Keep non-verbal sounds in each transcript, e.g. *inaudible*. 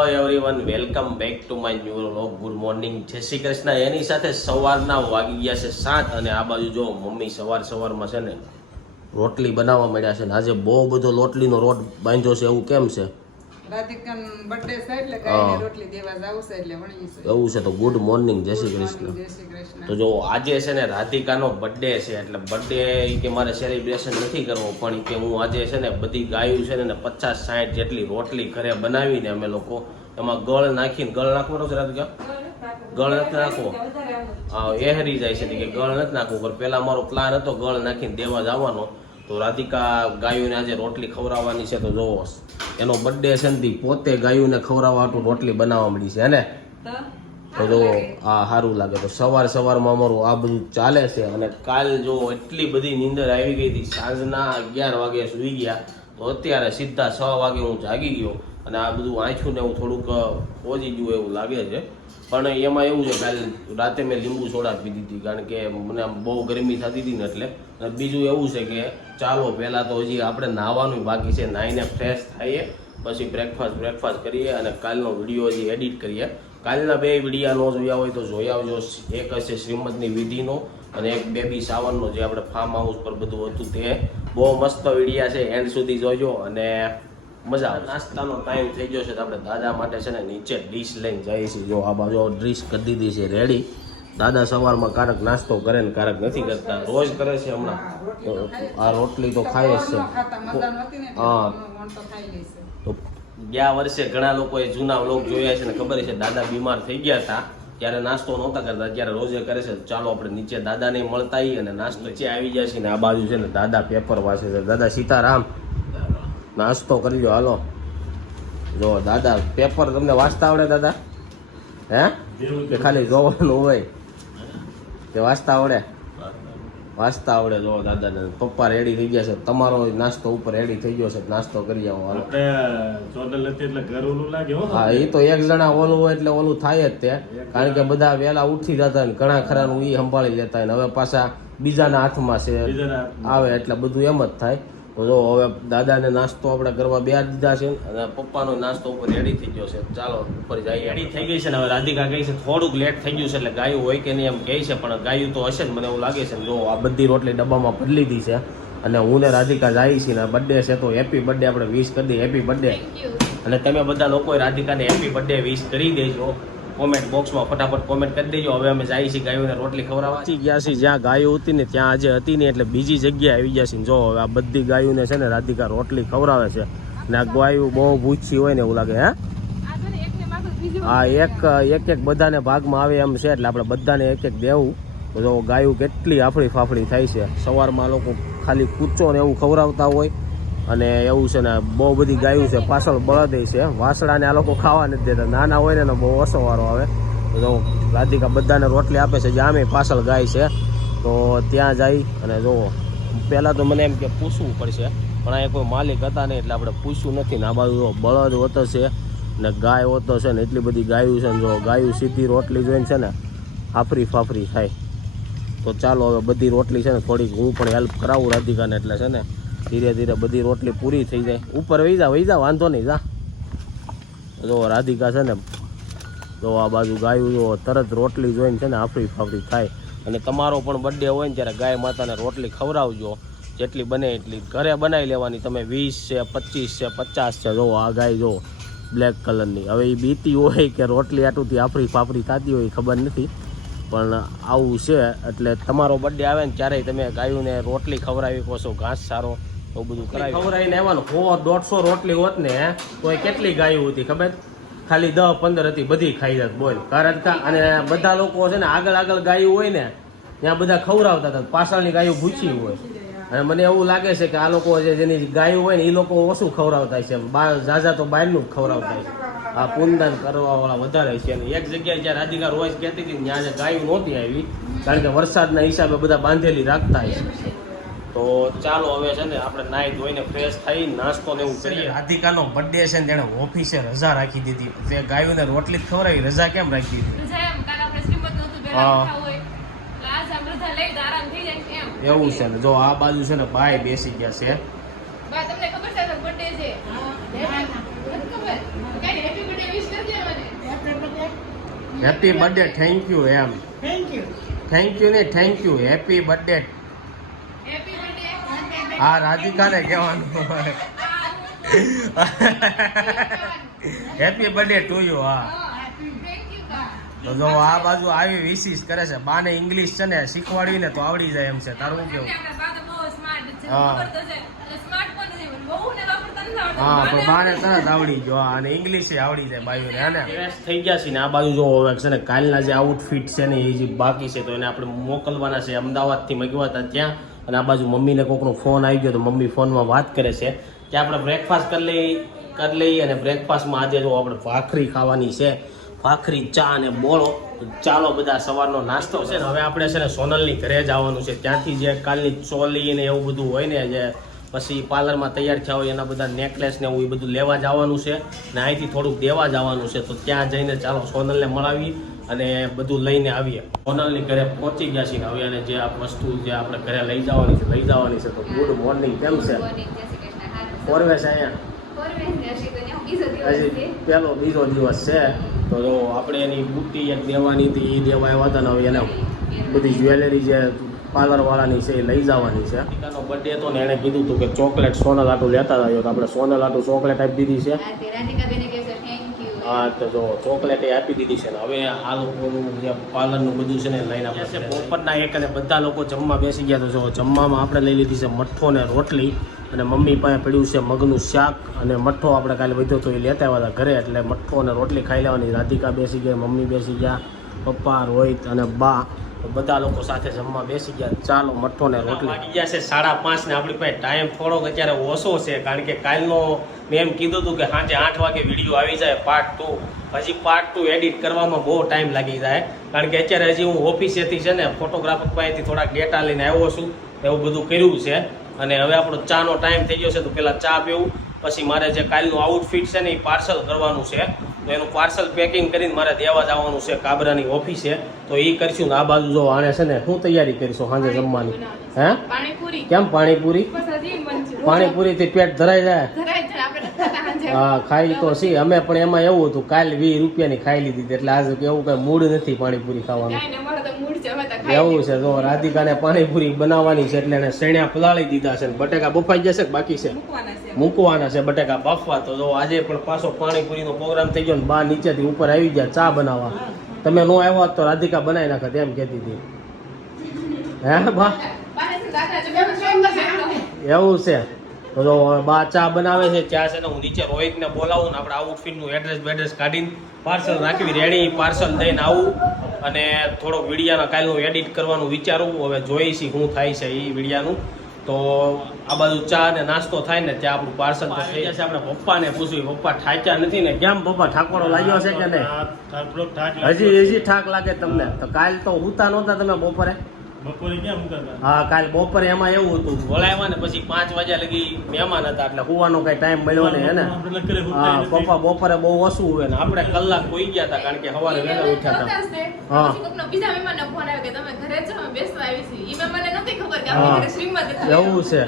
Hello everyone welcome back to my new vlog good morning જય શ્રી કૃષ્ણ. એની સાથે સવારના વાગી ગયા છે સાત અને આ બાજુ જો મમ્મી સવાર સવારમાં છે ને રોટલી બનાવવા મળ્યા છે ને આજે બહુ બધો લોટલીનો રોટ બાંધ્યો છે. એવું કેમ છે? એવું છે તો ગુડ મોર્નિંગ જય શ્રી કૃષ્ણ. તો જો આજે છે ને રાધિકાનો બર્થડે છે એટલે બર્થડે કે મારે સેલિબ્રેશન નથી કરવો પણ કે હું આજે છે ને બધી ગાયું છે ને પચાસ સાઠ જેટલી રોટલી ઘરે બનાવીને અમે લોકો એમાં ગળ નાખીને ગળ નાખવાનો છે રાધિકા? ગળ નથી નાખવો. હા એહરી જાય છે કે ગળ નથી નાખવું પણ પહેલાં મારો પ્લાન હતો ગળ નાખીને દેવા જવાનો. તો રાધિકા ગાયોને આજે રોટલી ખવડાવવાની છે તો જોવો. એનો બર્થડે છે ને પોતે ગાયોને ખવડાવવા હાટુ રોટલી બનાવવા મળી છે ને? તો જો આ સારું લાગે. તો સવાર સવારમાં અમારું આ બધું ચાલે છે અને કાલ જો એટલી બધી નીંદર આવી ગઈ હતી સાંજના અગિયાર વાગે સુઈ ગયા. તો અત્યારે સીધા છ વાગે હું જાગી ગયો અને આ બધું આંખ્યું ને હું થોડુંક પહોંચી ગયું એવું લાગે છે. પણ એમાં એવું છે કાલ રાતે મેં લીંબુ સોડા પીધી હતી, કારણ કે મને બહુ ગરમી થતી હતી ને એટલે. બીજું એવું છે કે ચાલો, પહેલાં તો હજી આપણે નાહવાનું બાકી છે, નાહીને ફ્રેશ થઈએ, પછી બ્રેકફાસ્ટ બ્રેકફાસ્ટ કરીએ અને કાલનો વીડિયો હજી એડિટ કરીએ. કાલના બે વિડીયા ન જોયા હોય તો જોઈ આવજો. એક હશે શ્રીમદની વિધિનો અને એક બેબી સાવનનો જે આપણે ફાર્મ હાઉસ પર બધું હતું તે. બહુ મસ્ત વિડીયા છે એન્ડ સુધી જોજો અને મજા આવે. નાસ્તાનો ટાઈમ થઈ ગયો છે તો આપણે દાદા માટે છે ને નીચે ડીશ લઈને જઈએ છીએ. જો આ બાજુ ડીશ કરી દીધી છે રેડી દાદા સવારમાં કારક નાસ્તો કરે ને કારક નથી કરતા. રોજ કરે છે હમણાં. તો આ રોટલી તો ખાય જ છે. હા. તો ગયા વર્ષે ઘણા લોકોએ જૂના વ્લોગ જોયા છે ને ખબર છે દાદા બીમાર થઈ ગયા હતા. ત્યારે નાસ્તો નહોતા કરતા. અત્યારે રોજે કરે છે. ચાલો આપણે નીચે દાદાને મળતા આવી અને નાસ્તો નીચે આવી જાય છે ને આ બાજુ છે ને દાદા પેપર વાંચે છે. દાદા સીતારામ નાસ્તો કરી લો હાલો. જો દાદા પેપર તમને વાંચતા આવડે દાદા? હે? કે ખાલી જોવાનું હોય? કે વાંચતા આવડે? વાંચતા આવડે. જો દાદાને. પપ્પા રેડી થઈ ગયા છે. તમારો નાસ્તો ઉપર રેડી થઈ ગયો છે. નાસ્તો કરી આવો આપણે ચોદલ હતી એટલે ઘર ઓલું લાગે હા. એ તો એક જણા ઓલું હોય એટલે ઓલું થાય જ તે. કારણ કે બધા વહેલા ઉઠી જતા ને ઘણા ખરાનું એ સંભાળી લેતા ને. હવે પાછા બીજાના હાથમાં છે. આવે એટલે બધું એમ જ થાય. તો જો હવે દાદાને નાસ્તો આપણે કરવા બે દીધા છે અને પપ્પાનો નાસ્તો ઉપર રેડી થઈ ગયો છે. ચાલો ઉપર જઈએ. રેડી થઈ ગઈ છે ને હવે રાધિકા કહે છે થોડુંક લેટ થઈ ગયું છે એટલે ગાયું હોય કે નહીં એમ કહે છે પણ ગાયું તો હશે જ મને એવું લાગે છે. ને જો આ બધી રોટલી ડબ્બામાં ભરી લીધી છે અને હું ને રાધિકા જાય છીએ ને બર્થડે છે તો હેપી બર્થડે આપણે વિશ કરી દઈએ. હેપી બર્થડે અને તમે બધા લોકોએ રાધિકાને હેપી બર્થડે વિશ કરી દેજો. કોમેન્ટ બોક્સમાં ફટાફટ કોમેન્ટ કરી દેજો. હવે અમે જઈએ છીએ ગાયોને રોટલી ખવડાવવા. ગયા છીએ. જ્યાં ગાયો હતી ને ત્યાં આજે હતી ને એટલે બીજી જગ્યાએ આવી ગયા છીએ. જો, હવે આ બધી ગાયોને છે ને રાધિકા રોટલી ખવડાવે છે. ને આ ગાયો બહુ ભૂછી હોય ને એવું લાગે, હે? હા એક એક એક બધાને ભાગમાં આવે એમ છે એટલે આપણે બધાને એક એક દેવું. જો ગાયું કેટલી આફળી ફાફડી થાય છે. સવારમાં લોકો ખાલી કૂચો ને એવું ખવડાવતા હોય. અને એવું છે ને, બહુ બધી ગાયું છે, પાછળ બળદ છે. વાસડાને આ લોકો ખાવા નથી દેતા. નાના હોય ને એનો બહુ ઓછો વારો આવે. જો રાધિકા બધાને રોટલી આપે છે, જે આમે પાછળ ગાય છે. તો ત્યાં જઈ અને જુઓ પહેલાં તો મને એમ કે પૂછવું પડશે, પણ અહીંયા કોઈ માલિક હતા નહીં એટલે આપણે પૂછ્યું નથી ને આ બાજુ બળદ હોતો છે ને ગાય હોતો છે ને એટલી બધી ગાયું છે ને જો ગાયું સીધી રોટલી જોઈને છે ને ફાફરી ફાફરી થાય. તો ચાલો હવે બધી રોટલી છે ને થોડીક હું પણ હેલ્પ કરાવું રાધિકાને એટલે છે ને ધીરે ધીરે બધી રોટલી પૂરી થઈ જાય. ઉપર વહી જા વાંધો નહીં, જા. જો રાધિકા છે ને, જો આ બાજુ ગાયું, જો તરત રોટલી જોઈને છે ને આફરી ફાફરી થાય. અને તમારો પણ બર્થડે હોય ને ત્યારે ગાય માતાને રોટલી ખવડાવજો. જેટલી બને એટલી ઘરે બનાવી લેવાની. તમે વીસ છે પચીસ છે, પચાસ છે, જો આ ગાય જો બ્લેક કલરની હવે એ બીતી હોય કે રોટલી આટુંથી આફરી ફાફરી થતી હોય ખબર નથી. પણ આવું છે, એટલે તમારો બર્થડે આવે ને ત્યારે તમે ગાયોને રોટલી ખવડાવી કહો છો, ઘાસ સારો. એવું બધું કરાવી આવીને. આવવાનું સો દોઢસો રોટલી હોત ને તો કેટલી ગાયો હતી ખબર? ખાલી દસ પંદર હતી બધી ખાઈ જાત બોલ. કારણ કે અને બધા લોકો છે ને આગળ આગળ ગાયું હોય ને ત્યાં બધા ખવડાવતા હતા પાછળની ગાયો ભૂચી હોય. અને મને એવું લાગે છે કે આ લોકો જે જેની ગાયો હોય ને એ લોકો ઓછું ખવરાવતા છે બાર ઝાઝા તો બહારનું જ ખવડાવતા છે. આ પૂનદાન કરવાવાળા વધારે છે. અને એક જગ્યાએ જ્યાં રાધિકા રોજ કહેતી હતી ત્યાં ગાયું નહોતી આવી કારણ કે વરસાદના હિસાબે બધા બાંધેલી રાખતા છે તો ચાલો હવે છે ને આપણે નાઈ ધોઈને ફ્રેશ થઈ નાસ્તો ને એવું કરીએ. રાધિકાનો બર્થડે છે ને તેણે ઓફિસે રજા રાખી દીધી. તે ગાયોને રોટલી ખવડાવી રજા કેમ રાખી દીધી? હા. એવું છે ને જો આ બાજુ છે ને બાય બેસી ગયા છે. હેપી બર્થડે થેન્ક યુ એમ. થેન્ક યુ થેન્ક યુ ને થેન્ક યુ હેપી બર્થડે હા રાધિકાને કહેવાનું હેપી બર્થડે ટુ યુ હા. તો જો આ બાજુ આવી વિશિસ કરે છે. બાને ઇંગ્લિશ છે ને શીખવાડવી ને તો આવડી જાય એમ છે. તારું કેવું? હા. હા પણ બાને તરત આવડી ગયો. અને ઇંગ્લિશ આવડી જાય બાયુને, હે થઈ ગયા છે ને આ બાજુ જો હવે છે ને કાલના જે આઉટફિટ છે ને એ જે બાકી છે, તો એને આપણે મોકલવાના છે. અમદાવાદથી મગ્યા હતા ત્યાં અને આ બાજુ મમ્મીને કોકનો ફોન આવી ગયો તો મમ્મી ફોનમાં વાત કરે છે કે આપણે બ્રેકફાસ્ટ કરી લઈ, કરી લઈએ અને બ્રેકફાસ્ટમાં આજે જો આપણે ભાખરી ખાવાની છે, ભાખરી, ચા અને બોળો ચાલો બધા સવારનો નાસ્તો છે ને હવે આપણે છે ને સોનલની ઘરે જવાનું છે. ત્યાંથી જે કાલની ચોલી ને એવું બધું હોય ને જે પછી પાર્લરમાં તૈયાર થયા હોય એના બધા નેકલેસ ને એવું એ બધું લેવા જવાનું છે ને અહીંથી થોડુંક દેવા જવાનું છે. તો ત્યાં જઈને ચાલો સોનલને મળાવી અને બધું લઈને આવીએ. સોનલની ઘરે પહોંચી ગયા છીએ હવે એને જે આ વસ્તુ જે આપણે ઘરે લઈ જવાની છે લઈ જવાની છે તો ગુડ મોર્નિંગ કેમ છે? ફોરવેસ અહીંયા? હજી પહેલો બીજો દિવસ છે. તો જો આપણે એની બુટ્ટી એક દેવાની હતી એ દેવા આવ્યા હતા ને હવે એને બધી જ્વેલરી જે પાર્લરવાળાની છે એ લઈ જવાની છે. દીકાનો બર્થડે હતો ને એણે કીધું હતું કે ચોકલેટ સોનલ આટું લેતા આવ્યો તો આપણે સોનલ આટું ચોકલેટ આપી દીધી છે. હા તો જો ચોકલેટ એ આપી દીધી છે ને હવે આ લોકોનું જે પાર્લરનું બધું છે ને લઈને આપણે બપોરના એક અને બધા લોકો જમવા બેસી ગયા તો જો જમવામાં આપણે લઈ લીધી છે મઠ્ઠો ને રોટલી અને મમ્મી પાસે પડ્યું છે મગનું શાક અને મઠ્ઠો આપણે કાલે વધ્યો તો એ લેતા આવ્યા હતા ઘરે એટલે મઠ્ઠો અને રોટલી ખાઈ લેવાની. રાધિકા બેસી ગયા મમ્મી બેસી ગયા પપ્પા રોહિત અને બા બધા લોકો સાથે જમવા બેસી ગયા. ચાલો, મઠો ને રોટલી. વાગી ગયા છે સાડા પાંચ ને આપણી પાસે ટાઈમ થોડોક અત્યારે ઓછો છે, કારણ કે કાલનો મેં એમ કીધું હતું કે સાંજે આઠ વાગે વીડિયો આવી જાય પાર્ટ ટુ હજી પાર્ટ ટુ એડિટ કરવામાં બહુ ટાઈમ લાગી જાય, કારણ કે અત્યારે હજી હું ઓફિસેથી છે ને ફોટોગ્રાફર પાસેથી થોડાક ડેટા લઈને આવ્યો છું, એવું બધું કર્યું છે. અને હવે આપણો ચાનો ટાઈમ થઈ ગયો છે, તો પહેલાં ચા પીવું. પછી મારે જે કાલનું આઉટફિટ છે ને એ પાર્સલ કરવાનું છે. તો એનું પાર્સલ પેકિંગ કરીને મારે દેવા જવાનું છે કાબરાની ઓફિસે તો એ કરશું ને આ બાજુ જો આને છે ને શું તૈયારી કરીશું સાંજે જમવાની. હે? પાણીપુરી. કેમ પાણીપુરી? પાણીપુરી થી પેટ ધરાઈ જાય. હા ખાઈ તો છે. અમે પણ એમાં એવું હતું કાલ વીસ રૂપિયાની ખાઈ લીધી એટલે આજે એવું કઈ મૂડ નથી પાણીપુરી ખાવાનું. એવું છે. જો રાધિકાને પાણીપુરી બનાવવાની છે એટલે એને શેણ્યા પલાળી દીધા છે. બટેકા બફાઈ જશે કે બાકી છે? મૂકવાના છે. બટેકા બાફવા. તો જો આજે પણ પાછો પાણીપુરીનો પ્રોગ્રામ થઈ ગયો ને બા નીચેથી ઉપર આવી ગયા ચા બનાવવા. તમે નો આવ્યા તો રાધિકા બનાવી નાખત એમ કહેતી હતી. હે બા. એવું છે. તો બા ચા બનાવે છે ચા છે ને હું નીચે રોહિતને બોલાવું ને આપણે આઉટફિટનું એડ્રેસ બેડ્રેસ કાઢીને પાર્સલ રાખવી રેડી પાર્સલ દઈને આવું અને થોડોક વિડીયાના કાલનું એડિટ કરવાનું વિચારું. હવે જોઈ છીએ શું થાય છે એ વિડીયાનું. તો આ બાજુ ચા ને નાસ્તો થાય ને ત્યાં આપણું પાર્સલ તો થઈ જશે. આપણે પપ્પાને પૂછ્યું પપ્પા ઠાક્યા નથી ને કેમ પપ્પા ઠાકોરો લાગ્યો છે કે નહીં. હજી હજી ઠાક લાગે તમને. તો કાલ તો હુતા નહોતા તમે બપોરે? બપોરે ક્યાં મૂકતા હતા? હા કાલ બપોરે એમાં એવું હતું બોલાવ્યા ને પછી પાંચ વાગ્યા લગી મહેમાન હતા એટલે હુવાનો કઈ ટાઈમ મળ્યો નહીં ને હા પપ્પા બપોરે બહુ ઓછું હોય ને આપણે કલાક હોઈ ગયા હતા કારણ કે સવારે વહેલા ઉઠ્યા હતા હા. બીજા મહેમાનનો ફોન આવ્યો કે તમે ઘરે છો બેસવા આવી છીએ. ઈ મહેમાનને નહોતી ખબર કે હા. ઘરે શ્રીમદ એવું છે.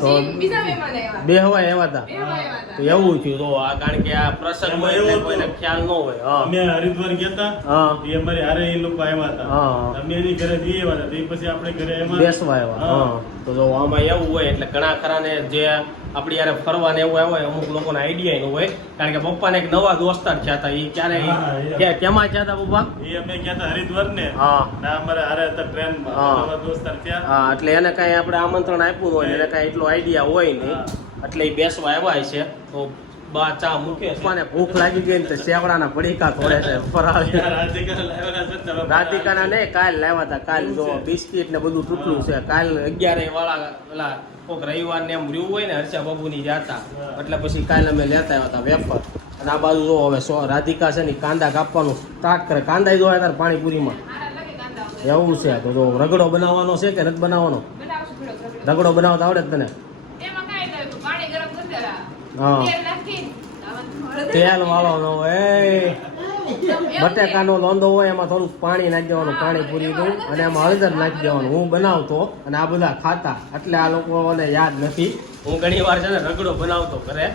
તો બીજા મહેમાન આવ્યા. બે હવા એવા તા આવ્યા હતા. તો એવું થયું તો આ કારણ કે આ પ્રસંગ હોય એટલે કોઈને ખ્યાલ ન હોય હા અમે હરિદ્વાર ગયા હતા હા એ અમારે હારે એ લોકો આવ્યા હતા હા. અમે એની ઘરે જઈએ આવ્યા હતા. પછી આપણે ઘરે એમાં બેસવા આવ્યા તો જો આમાં એવું હોય એટલે ઘણા ખરા ને જે આપણે યારે ફરવા ને એવું આવ્યા હોય અમુક લોકોને આઈડિયા એનું હોય કારણ કે પપ્પાને એક નવા દોસ્તાર થયા હતા એ ક્યારે કેમાં થયા હતા પપ્પા? એ અમે ગયા હતા હરિદ્વાર ને હા અમારે હારે હતા ટ્રેન હા. નવા દોસ્તાર થયા. હા એટલે એને કાંઈ આપણે આમંત્રણ આપ્યું હોય એને કાંઈ એટલો આઈડિયા હોય નહીં. એટલે એ બેસવા આવ્યા છે તો બા ચા મૂકે છે. પપ્પાને ભૂખ લાગી ગઈ ને તો સેવડાના પડીકા ખોડે છે ફરાળી. રાધિકા છે રાધિકાના ને કાલ લાવ્યા હતા. કાલ જો બિસ્કિટ ને બધું તૂટલું છે. કાલ અગિયારે વાળા પેલા કોક રવિવાર ને એમ રહ્યું હોય ને હર્ષા બાબુની જાતા. એટલે પછી કાલ અમે લેતા આવ્યા હતા વેફર. અને આ બાજુ જો હવે સો રાધિકા છે ને કાંદા કાપવાનું સ્ટાર્ટ કરે. કાંદા જો તાર પાણીપુરીમાં. એવું છે. તો જો રગડો બનાવવાનો છે કે નથી બનાવવાનો? રગડો. રગડો બનાવતા આવડે જ તને? એમાં કાંઈ નહીં, પાણી ગરમ કરી દેવા. હા. તેલ. વાળો ન બટેકાનો લોંદો હોય, એમાં થોડુંક પાણી નાખી દેવાનું, પાણી પૂરી દઉં, અને એમાં હળદર નાખી દેવાનું. હું બનાવતો અને આ બધા ખાતા. એટલે આ લોકોને યાદ નથી. હું ઘણી વાર છે ને રગડો બનાવતો ઘરે.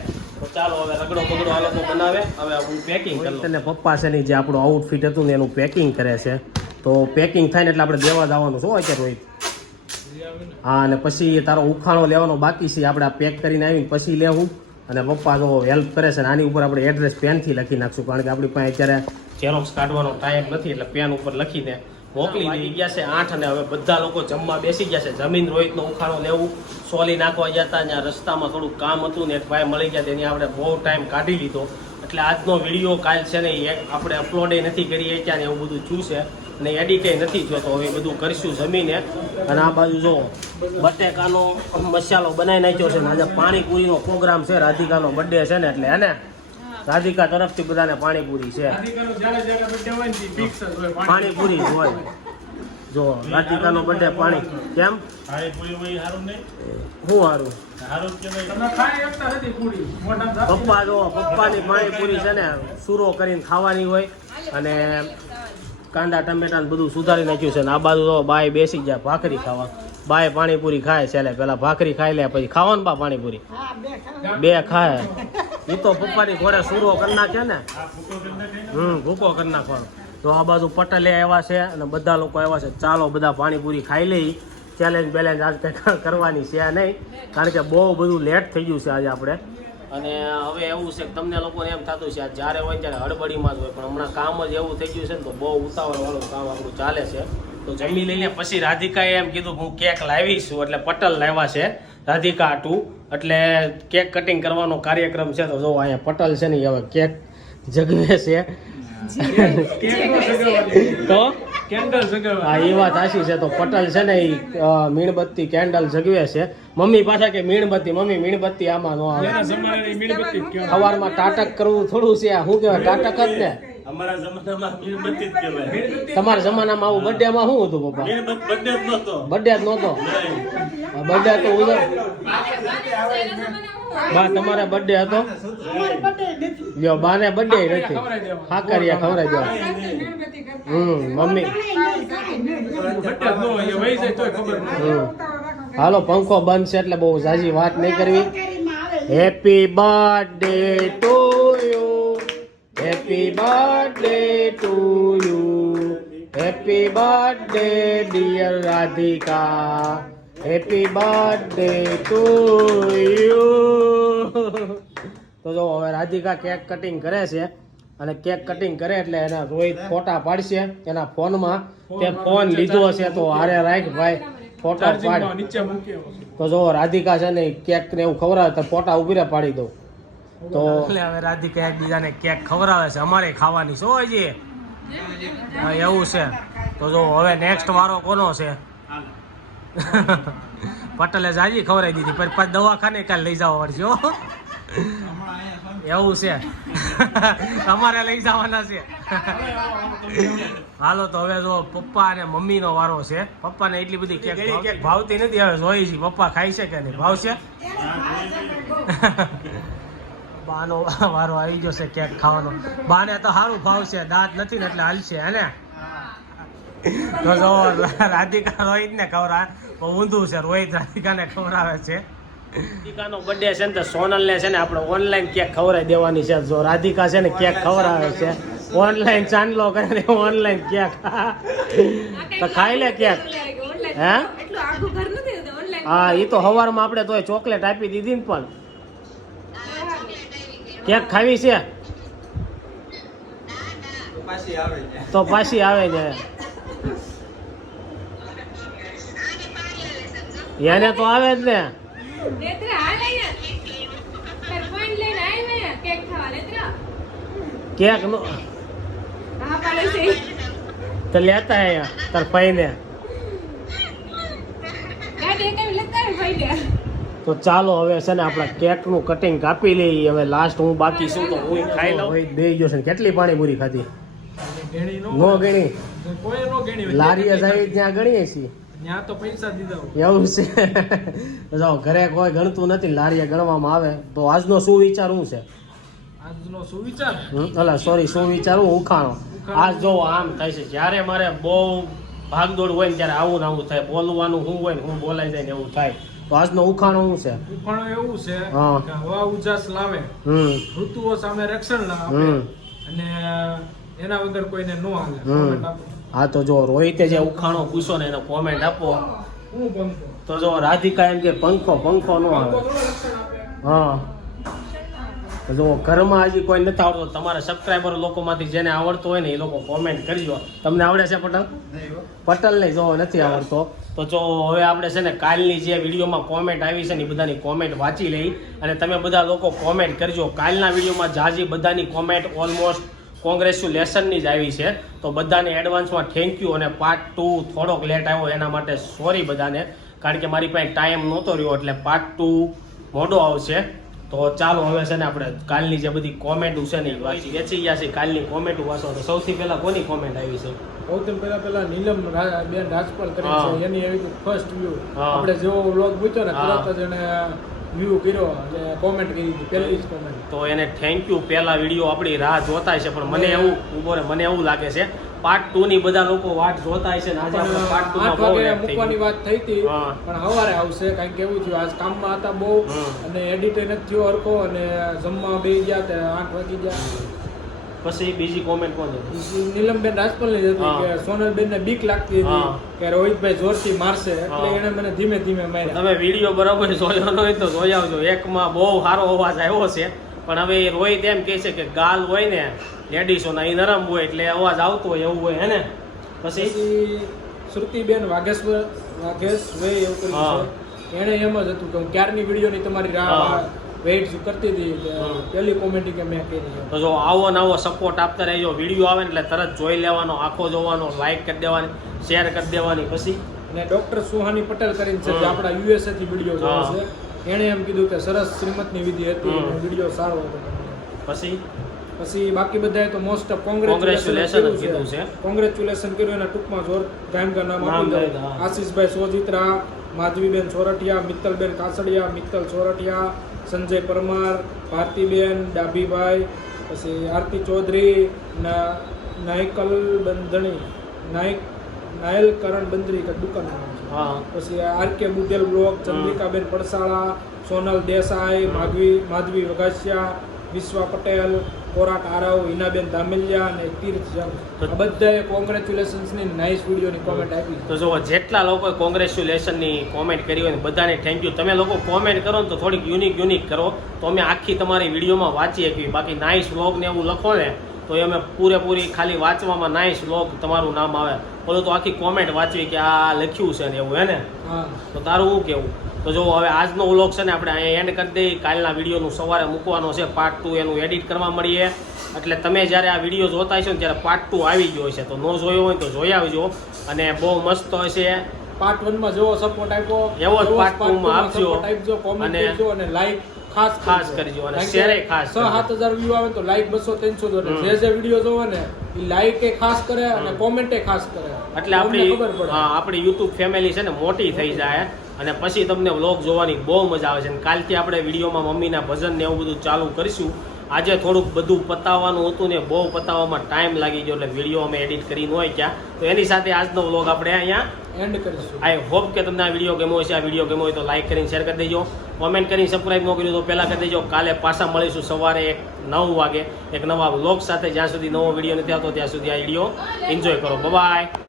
ચાલો હવે રગડો આ લોકો બનાવે. હવે પેકિંગ કરી લઉં. પપ્પા છે ને જે આપણું આઉટફિટ હતું ને એનું પેકિંગ કરે છે. તો પેકિંગ થાય એટલે આપણે દેવા જવાનું શું અત્યારે રોહિત. અને પછી તારો ઉખાણો લેવાનો બાકી છે. આપણે આ પેક કરીને આવીને પછી લેવું. અને પપ્પા તો હેલ્પ કરે છે આની ઉપર આપણે એડ્રેસ પેનથી લખી નાખશું, કારણ કે આપણી પાસે અત્યારે ઝેરોક્સ કાઢવાનો ટાઈમ નથી, એટલે પેન ઉપર લખીને મોકલી દઈ ગયા છે આઠ અને હવે બધા લોકો જમવા બેસી ગયા છે. જમીન રોહિતનો ઉખાણો લેવું. સોલી નાખવા ગયા હતા, ત્યાં રસ્તામાં થોડું કામ હતું ને એક ભાઈ મળી ગયા, તેની આપણે બહુ ટાઈમ કાઢી લીધો. એટલે આજનો વીડિયો કાલ છે ને એ આપણે અપલોડે નથી કરી શક્યા ને એવું બધું છે. અને એડિટે નથી થયો હવે બધું કરીશું જમીને. અને આ બાજુ જો બટેકાનો મસાલો બનાવી નાખ્યો છે ને આજે પાણીપુરીનો પ્રોગ્રામ છે રાધિકાનો બર્થડે છે ને એટલે હે ને? રાધિકા તરફથી બધાને પાણીપુરી છે. પાણીપુરી. જ હોય. જો રાધિકાનો બર્થડે પાણી. કેમ? પાણીપુરી હોય શું સારું પપ્પા જો પપ્પાની પાણીપુરી છે ને સૂરો કરીને ખાવાની હોય. અને કાંદા, ટમેટા બધું સુધારી નાખ્યું છે ને આ બાજુ બાય બેસી જાય ભાખરી ખાવા. બાય પાણીપુરી ખાય છે પેલા ભાખરી ખાઈ લે, પછી ખાવાનું બા પાણીપુરી. બે ખાય. એ તો પપ્પાની ઘોડે સૂરો કરી નાખે ને. હમ, ભૂકો કરી નાખવાનો. તો આ બાજુ પટેલે આવ્યા છે અને બધા લોકો આવ્યા છે. ચાલો બધા પાણીપુરી ખાઈ લઈ. ચેલેન્જ બેલેન્જ આજ કંઈ કરવાની છે નહીં. કારણ કે બહુ બધું લેટ થઈ ગયું છે આજે આપણે. અને હવે એવું છે કે તમને લોકોને એમ થતું છે આ જ્યારે હોય ત્યારે હડબડીમાં જ હોય. પણ હમણાં કામ જ એવું થઈ ગયું છે ને તો બહુ ઉતાવળવાળું કામ આપણું ચાલે છે. તો જમી લઈને પછી રાધિકાએ એમ કીધું હું કેક લાવીશું એટલે પટલ લાવ્યા છે. રાધિકા ટુ. એટલે કેક કટિંગ કરવાનો કાર્યક્રમ છે તો જો અહીંયા પટલ છે ને હવે કેક જગવે છે. તો હા એ વાત સાચી છે. તો પટલ છે ને એ મીણબત્તી કેન્ડલ જગવે છે. મમ્મી પાછા કે મીણબત્તી મમ્મી મીણબત્તી આમાં નો આવે. સવારમાં ટાટક કરવું થોડું છે. શું કહેવાય? ટાટક જ ને? અમારા જમાનામાં મીણબત્તી જ કહેવાય. તમારા જમાનામાં આવું બર્થડે માં શું હતું પપ્પા? બર્થડે જ નહોતો. બર્થડે જ નહોતો? બર્થડે તો ઉજવ બા તમારે બર્થડે હતો? લ્યો બાને બર્થડે નથી. ખાકરિયા ખવડાવી દો હમ મમ્મી. હમ. હાલો પંખો બંધ છે એટલે બહુ ઝાઝી વાત નહીં કરવી. Happy birthday to you happy birthday to you happy birthday dear Radhika happy birthday to you તો જો હવે રાધિકા કેક કટિંગ કરે છે. અને કેક કટિંગ કરે એટલે એના રોહિત ફોટા પાડશે. એના ફોનમાં તે ફોન લીધો હશે તો હારે રાખ ભાઈ ફોટા પાડ. તો જો રાધિકા છે ને કેક ને એવું ખવડાવે તો ફોટા ઊભી રહે પાડી દઉં. તો હવે રાધિકા એકબીજાને કેક ખવડાવે છે. અમારે ખાવાની શું હોય છે હા, એવું છે. તો જો હવે નેક્સ્ટ વારો કોનો છે? *laughs* પટેલે જાજી ખવડાવી દીધી પછી પાછી દવાખાને કાલ લઈ જવા પડશે એવું છે. *laughs* અમારે લઈ જવાના છે. હાલો તો હવે જો પપ્પા અને મમ્મીનો વારો છે. પપ્પાને એટલી બધી કેક કેક ભાવતી નથી હવે જોઈ છે પપ્પા ખાઈ છે કે નહીં? ભાવશે *laughs* બાનો વારો આવી જશે કેક ખાવાનો. બાને તો સારું ભાવશે દાંત નથી ને એટલે હાલશે હે ને? તો જો રાધિકા રોહિત ને ખવરા ઊંધું છે રોહિત રાધિકાને ખવડાવે છે. રાધિકાનો બર્થડે છે ને તો સોનલને છે ને આપણે ઓનલાઈન કેક ખવડાવી દેવાની છે. જો રાધિકા છે ને કેક ખવડાવે છે. ઓનલાઈન ચાંદલો કરે ને ઓનલાઈન કેક તો ખાઈ લે કેક હે? એટલું આખું ઘર નથી ઓનલાઈન હા એ તો સવારમાં આપણે તોય ચોકલેટ આપી દીધી ને પણ. કેક ખાવી છે? તો પાછી આવે ને એને તો આવે જ ને. કેક કેક નો હા તો લેતા અહીંયા તાર ભાઈ લે તો ચાલો હવે છે ને આપણે કેકનું કટિંગ કાપી લઈએ. હવે લાસ્ટ હું બાકી છું તો હું ખાઈ લઉં. બે ગયો છે ને કેટલી પાણીપુરી ખાધી? નો ગણી. લારીએ જાય ત્યાં ગણીએ છીએ. ત્યાં તો પૈસા દીધા એવું છે. જો ઘરે કોઈ ગણતું નથી લારીએ ગણવામાં આવે. તો આજનો શું વિચાર શું છે? આજનો સુવિચાર અલા સોરી શું વિચારું ઉખાણો. આજ જો આમ થાય છે જ્યારે મારે બહુ ભાગદોડ હોય ને ત્યારે આવું ને આવું થાય. બોલવાનું હું હોય ને હું બોલાઈ જાય ને એવું થાય. તો આજનો ઉખાણો શું છે? ઉખાણો એવું છે કે હવા ઉજાસ લાવે. ઋતુઓ સામે રક્ષણ ના અને એના વગર કોઈને નો હાલે. હા તો જો રોહિતે જે ઉખાણો પૂછો ને એનો કોમેન્ટ આપો. તો જો રાધિકા એમ કે પંખો પંખો નો આવે. હા. જો ઘરમાં હજી કોઈ નથી આવડતું તમારા સબસ્ક્રાઈબર લોકોમાંથી જેને આવડતું હોય ને એ લોકો કોમેન્ટ કરજો. તમને આવડે છે પટેલ? પટેલ ને જો નથી આવડતો. તો જો હવે આપણે છે ને કાલની જે વિડીયોમાં કોમેન્ટ આવી છે ને એ બધાની કોમેન્ટ વાંચી લઈ. અને તમે બધા લોકો કોમેન્ટ કરજો. કાલના વિડીયોમાં જાજી બધાની કોમેન્ટ ઓલમોસ્ટ કોંગ્રેચ્યુલેશનની જ આવી છે. તો બધાને એડવાન્સમાં થેન્ક યુ અને પાર્ટ ટુ થોડોક લેટ આવ્યો એના માટે સોરી બધાને. કારણ કે મારી પાસે ટાઈમ નહોતો રહ્યો એટલે પાર્ટ ટુ મોડો આવશે. તો ચાલો હવે છે ને આપણે કાલની જે બધી કોમેન્ટ છે ને વાંચી વેચી ગયા છે કાલની કોમેન્ટ વાંચો. તો સૌથી પહેલાં કોની કોમેન્ટ આવી છે? સૌથી પહેલા પહેલા નીલમ બેન રાજપાલ કરી છે. એની આવી ફર્સ્ટ વ્યૂ આપણે જેવો વ્લોગ મૂક્યો ને તરત જ એને વ્યૂ કર્યો અને કોમેન્ટ કરી હતી પહેલી જ કોમેન્ટ તો એને થેન્ક યુ પહેલા વીડિયો આપણી રાહ જોતા છે પણ મને એવું ઊભો મને એવું લાગે છે. પાર્ટ ટુ ની બધા લોકો વાટ જોતા છે આજે આપણે પાર્ટ ટુ માં વાગે મૂકવાની વાત થઈ હતી પણ સવારે આવશે કારણ કે એવું થયું? આજ કામમાં હતા બહુ અને એડિટ નથી થયો હરકો અને જમવા બે ગયા તે આઠ વાગી ગયા. પછી બીજી કોમેન્ટ કોણ પછી નીલમબેન રાજપાલની હતી કે સોનલબેન ને બીક લાગતી હતી કે રોહિતભાઈ જોરથી મારશે એટલે. એને મને ધીમે ધીમે માર્યા. તમે વીડિયો બરાબર જોયો ન હોય તો જોઈ આવજો. એકમાં બહુ સારો અવાજ આવ્યો છે. પણ હવે રોહિત એમ કહે છે કે ગાલ હોય ને લેડીસોના એ નરમ હોય એટલે અવાજ આવતો હોય એવું હોય હે ને? પછી? શ્રુતિબેન વાઘેશ્વર વાઘેશ એવું કર્યું. એણે એમ જ હતું કે હું ક્યારની વિડીયોની તમારી રાહ વેઇટ કરતી હતી પહેલી કોમેડી કે મેં કરી તો જો આવો નવો સપોર્ટ આપતા રહેજો વીડિયો આવે ને એટલે તરત જોઈ લેવાનો આખો જોવાનો લાઈક કરી દેવાની શેર કરી દેવાની પછી અને ડોક્ટર સુહાની પટેલ કરીને છે જે આપણા યુએસએ થી વીડિયો. જોવે છે એણે એમ કીધું કે સરસ શ્રીમતની વિધિ હતી વીડિયો સારો હતો. પછી? પછી બાકી બધાએ તો મોસ્ટ ઓફ કોંગ્રેચ્યુલેશન કીધું છે. કોંગ્રેચ્યુલેશન કર્યું એના ટૂંકમાં જોર ગામ કા નામ આપી. આશીષભાઈ સોજિત્રા માધવીબેન સોરઠિયા મિત્તલબેન કાસડિયા મિત્તલ સોરઠિયા સંજય પરમાર ભારતીબેન ડાભીભાઈ પછી આરતી ચૌધરી ના નાયકલ બંધણી નાયક નાયલ કરણ બંદરી કે દુકાન નામ છે. પછી R K Butel block Chandrikaben Padsala Sonal Desai Madhavi Madhavi Vaghasiya Vishwa Patel Korak Aarav Hinaben Dhameliya અને તીર્થ બધાએ કોંગ્રેચ્યુલેશન્સની નાઇસ વિડીયોની કોમેન્ટ આપી. તો જો જેટલા લોકોએ કોંગ્રેચ્યુલેશનની કોમેન્ટ કરી હોય ને બધાને થેન્ક યુ તમે લોકો કોમેન્ટ કરો ને તો થોડીક યુનિક યુનિક કરો. તો અમે આખી તમારી વિડીયોમાં વાંચી શકીએ. બાકી નાઇસ વ્લોગ ને એવું લખો ને તો એ અમે પૂરેપૂરી ખાલી વાંચવામાં નાઇસ શ્લોક તમારું નામ આવે. બોલો તો આખી કોમેન્ટ વાંચવી કે આ લખ્યું છે ને એવું હે ને? તો તારું શું કેવું? તો જો હવે આજનો વ્લોગ છે ને આપણે અહીંયા એન્ડ કરી દઈએ કાલના વિડીયોનું સવારે મૂકવાનો છે પાર્ટ ટુ એનું એડિટ કરવા મળીએ. એટલે તમે જ્યારે આ વીડિયો જોતા હશો ને ત્યારે પાર્ટ ટુ આવી ગયો છે તો ન જોયો હોય તો જોઈ આવજો. અને બહુ મસ્ત હશે. પાર્ટ વનમાં જોવો સપોર્ટ આપ્યો એવો જ પાર્ટ part માં માં આપજો. અને લાઈક ખાસ ખાસ કરજો અને એ ખાસ છ સાત હજાર વ્યૂ આવે તો લાઈક બસો ત્રણસો દો જે જે વીડિયો જોવે ને એ લાઈક એ ખાસ કરે અને કોમેન્ટ એ ખાસ કરે. એટલે આપણી ખબર પડે. હા આપણી યુટ્યુબ ફેમિલી છે ને મોટી થઈ જાય. અને પછી તમને વ્લોગ જોવાની બહુ મજા આવે છે. અને કાલથી આપણે વિડીયોમાં મમ્મીના ભજન ને એવું બધું ચાલુ કરીશું. આજે થોડુંક બધું પતાવવાનું હતું ને બહુ પતાવવામાં ટાઈમ લાગી ગયો એટલે વીડિયો અમે એડિટ કરી ન હોય ક્યાં. તો એની સાથે આજનો વ્લોગ આપણે અહીંયા એન્ડ કરીશું. આઈ હોપ કે તમને આ વીડિયો ગમ્યો હશે. આ વીડિયો ગમ્યો હોય તો લાઇક કરીને શેર કરી દેજો. કોમેન્ટ કરીને સબસ્ક્રાઈબ ન કર્યું તો પહેલાં કરી દેજો. કાલે પાછા મળીશું સવારે એક નવ વાગે. એક નવા વ્લોગ સાથે. જ્યાં સુધી નવો વીડિયો નથી આવતો, ત્યાં સુધી આ વીડિયો એન્જોય કરો. બાય